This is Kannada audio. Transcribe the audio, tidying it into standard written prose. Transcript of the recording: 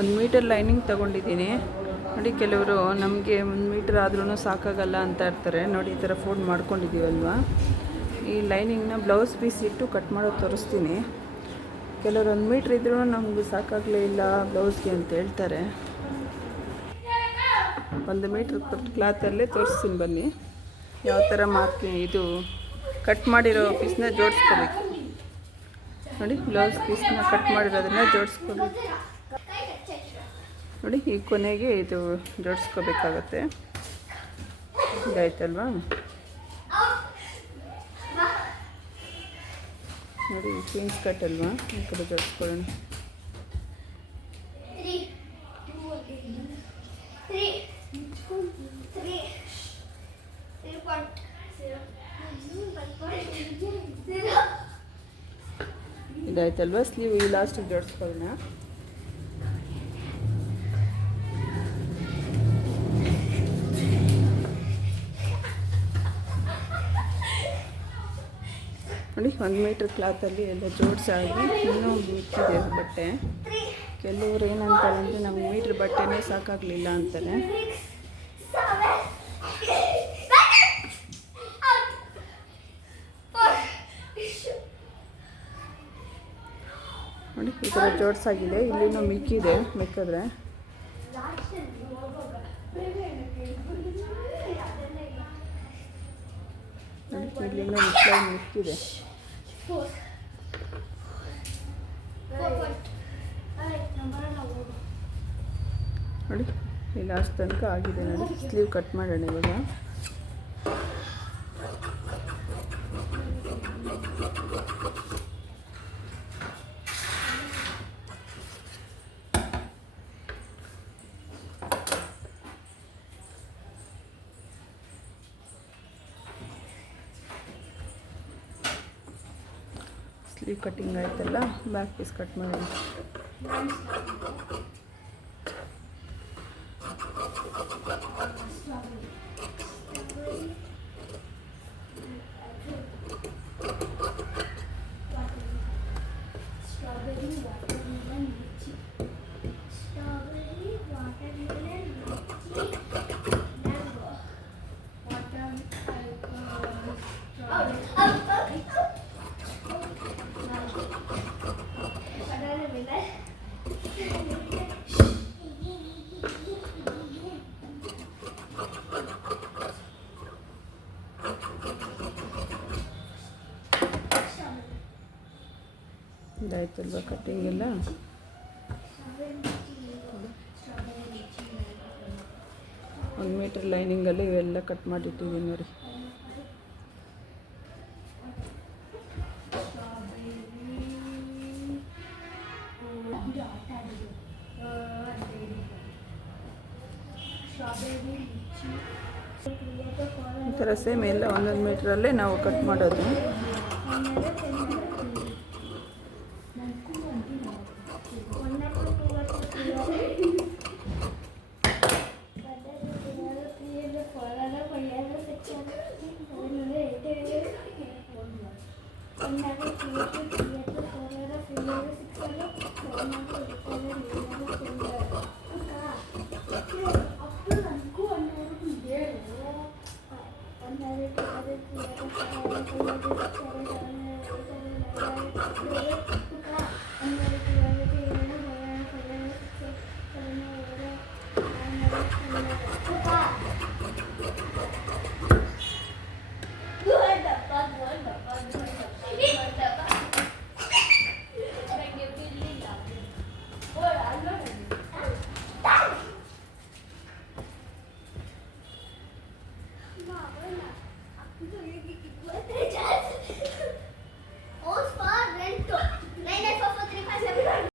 1 ಮೀಟರ್ ಲೈನಿಂಗ್ ತೊಗೊಂಡಿದ್ದೀನಿ ನೋಡಿ. ಕೆಲವರು ನಮಗೆ 1 ಮೀಟರ್ ಆದ್ರೂ ಸಾಕಾಗಲ್ಲ ಅಂತ ಇರ್ತಾರೆ ನೋಡಿ. ಈ ಥರ ಫೋಲ್ಡ್ ಮಾಡ್ಕೊಂಡಿದ್ದೀವಲ್ವ, ಈ ಲೈನಿಂಗ್ನ ಬ್ಲೌಸ್ ಪೀಸ್ ಇಟ್ಟು ಕಟ್ ಮಾಡೋದು ತೋರಿಸ್ತೀನಿ. ಕೆಲವರು 1 ಮೀಟ್ರ್ ಇದ್ರೂ ನಮಗೆ ಸಾಕಾಗಲೇ ಇಲ್ಲ ಬ್ಲೌಸ್ಗೆ ಅಂತ ಹೇಳ್ತಾರೆ. 1 ಮೀಟ್ರ್ ಕ್ಲಾತಲ್ಲೇ ತೋರಿಸ್ತೀನಿ ಬನ್ನಿ. ಯಾವ ಥರ ಇದು ಕಟ್ ಮಾಡಿರೋ ಪೀಸ್ನ ಜೋಡಿಸ್ಕೋಬೇಕು ನೋಡಿ. ಬ್ಲೌಸ್ ಪೀಸ್ನ ಕಟ್ ಮಾಡಿರೋದನ್ನ ಜೋಡಿಸ್ಕೋಬೇಕು ನೋಡಿ. ಈ ಕೊನೆಗೆ ಇದು ಜೋಡಿಸ್ಕೋಬೇಕಾಗತ್ತೆ. ಇದಾಯ್ತಲ್ವಾ ನೋಡಿ. ಪೀನ್ಸ್ ಕಟ್ ಅಲ್ವಾ, ಈ ಕಡೆ ಜೋಡಿಸ್ಕೊಳ್ಳೋಣ. ಇದಾಯ್ತಲ್ವಾ. ಸ್ಲೀವ್ ಈ ಲಾಸ್ಟಿಗೆ ಜೋಡಿಸ್ಕೊಳ್ಳೋಣ. ನೋಡಿ 1 ಮೀಟ್ರ್ ಕ್ಲಾತಲ್ಲಿ ಎಲ್ಲ ಜೋಡಿಸಾಗಿ ಇನ್ನೂ ಮಿಕ್ಕಿದೆ ಬಟ್ಟೆ. ಕೆಲವರು ಏನಂತಾರೆ ಅಂದರೆ ನಮ್ಗೆ ಮೀಟ್ರ್ ಬಟ್ಟೆನೇ ಸಾಕಾಗಲಿಲ್ಲ ಅಂತಾರೆ. ನೋಡಿ ಈ ಥರ ಜೋಡಿಸಾಗಿದೆ. ಇಲ್ಲಿನೂ ಮಿಕ್ಕಿದೆ, ಮಿಕ್ಕಿದ್ರೆ ಇಲ್ಲಿನೂ ಮಿಕ್ಕಿದೆ. ನೋಡಿ ಈ ಲಾಸ್ಟ್ ತನಕ ಆಗಿದೆ ನೋಡಿ. ಸ್ಲೀವ್ ಕಟ್ ಮಾಡೋಣ ಇವಾಗ. ಸ್ಲೀವ್ ಕಟ್ಟಿಂಗ್ ಆಯ್ತಲ್ಲ, ಬ್ಯಾಕ್ ಪೀಸ್ ಕಟ್ ಮಾಡೋಣ. ಇದಾಯ್ತಲ್ವ ಕಟ್ಟಿಂಗ್ ಎಲ್ಲ. 1 ಮೀಟರ್ ಲೈನಿಂಗಲ್ಲಿ ಇವೆಲ್ಲ ಕಟ್ ಮಾಡಿಟ್ಟಿದ್ದೀನಿ ನೋಡಿ. ಈ ಥರ ಸೇಮ್ ಎಲ್ಲ 1 ಮೀಟ್ರಲ್ಲೇ ನಾವು ಕಟ್ ಮಾಡೋದು.